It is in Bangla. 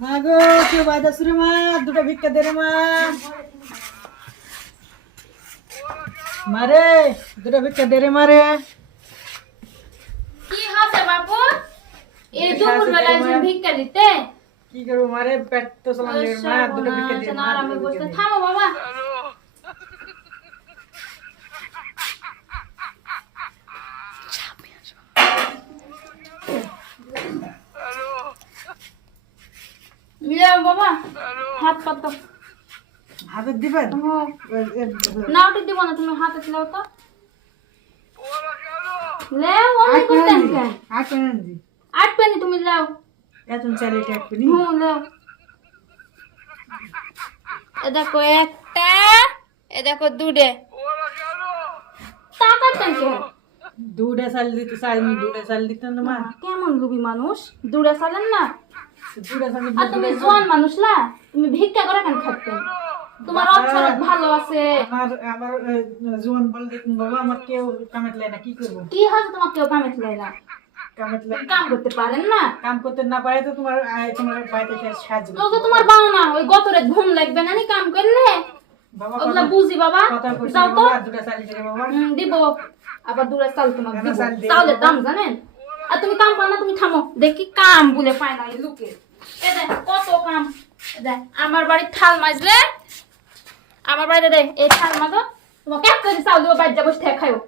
মা গো কেউ বাইদা সুরে মা দুটো ভিক্ষা দে রে মা মারে দুটো ভিক্ষা দে রে মারে কি হাসে বাপু এই দুপুর বেলা যে ভিক্ষা দিতে কি করব মারে পেট তো সামনে মা দুটো ভিক্ষা দে না আরামে বসে থামো বাবা মিলে বাবা হাত পাতো হাতে দিবেন না ওটা দিব না তুমি হাতে দিলাও তো লেও অনেক করতেন কেন আট পেনি তুমি লাও এখন চালে এক পেনি লাও এ দেখো একটা এ দেখো দুটে টাকা কেন দুটা সাল দিতে দুটা সাল দিতে না মা কেমন লুবি মানুষ দুটা সালেন না দুটা সাল আর তুমি জোয়ান মানুষ না তুমি ভিক্ষা করে কেন খাচ্ছেন তোমার অবস্থা ভালো আছে আমার জীবন বল দেখুন বাবা আমার কেউ কামেট লাই না কি করব কি হাত তোমাকে কেউ কামে লাই না কামেট লাই কাম করতে পারেন না কাম করতে না পারে তো তোমার বাড়িতে সাহায্য লোকে তোমার বাবা না ওই গতরে ঘুম লাগবে না নি কাম করলে বাবা ওগুলা বুঝি বাবা কথা কইছি যাও তো বাবা দুটা সাল দিতে বাবা দিব আবার দূরে চাল তোমাকে দিব চাল দিব। চালের দাম জানেন আর তুমি কাম পাও না তুমি থামো দেখি কাম বলে পায় না এই লোকে এ দেখ কত কাম এ দেখ আমার বাড়ির থাল মাজলে আমার বাড়িতে দে এই থাল মাজো তোমাকে এক কেজি চাল দিব বাইরে বসে থেকে খাইও